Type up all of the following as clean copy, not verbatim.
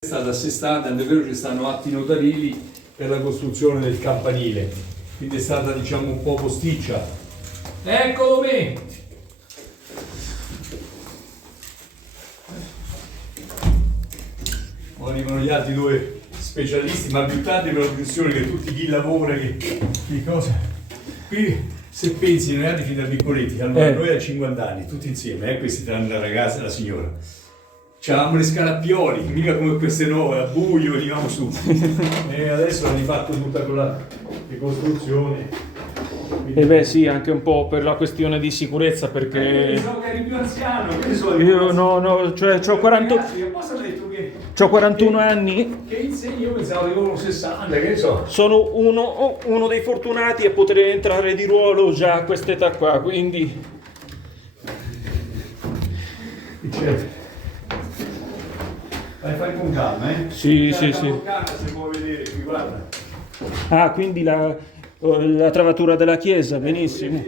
È stata assestata, è vero, ci stanno atti notarili per la costruzione del campanile, quindi è stata, diciamo, un po' posticcia. Eccolo me! Ora arrivano gli altri due specialisti, ma più tardi per la questione che tutti chi lavora, che cosa. Qui se pensi noi anni fin da piccoletti, allora noi a 50 anni, tutti insieme, questi tranne la ragazza e la signora. C'avevamo le scalappioli, mica come queste nuove, a buio venivamo su. E adesso hanno fatto tutta quella ricostruzione. E beh sì, anche un po' per la questione di sicurezza, perché... Pensavo che eri più anziano, Io no, cioè c'ho 41 anni. Che insegni? Io pensavo che avevo 60, che ne so. Sono uno dei fortunati a poter entrare di ruolo già a quest'età qua, quindi... Certo. Vai a fare con calma, eh? Sì. Con calma, se può vedere qui, guarda. Ah, quindi la travatura della chiesa, benissimo.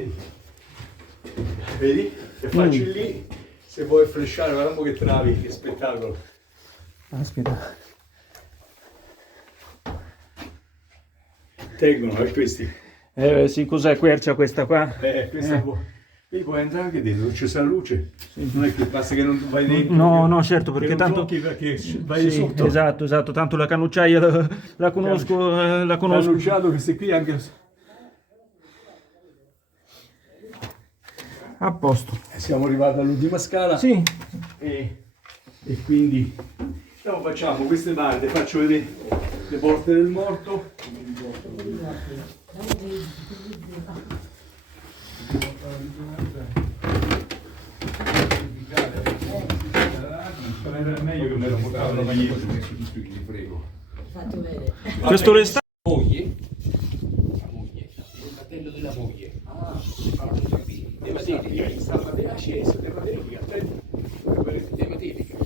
Vedi? Che faccio lì, se vuoi flashare, guarda un po' che travi, che spettacolo. Aspetta. Tengono, questi. Sì, cos'è quercia questa qua? Questa è buona. Qui puoi entrare anche dentro, c'è la luce. Sì. Non è che basta che non vai dentro. No, certo, perché tanto. tanto... Perché vai sì, sotto. Esatto, tanto la cannucciaia la conosco. Cannucciato, queste qui anche... A posto. Siamo arrivati all'ultima scala. Sì. E quindi facciamo queste barre, faccio vedere le porte del morto. Era meglio che me lo portavo la maglietta, ti prego. Fatto vedere. Questo le sta... La moglie, il fratello della moglie. De Matelica, sta a Matelica, sceso, De Matelica, De Matelica.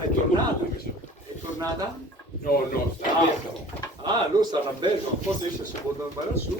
È tornato? È tornata? No, sta a Bergamo. Allora stanno a Bergamo, forse esce si può andare su.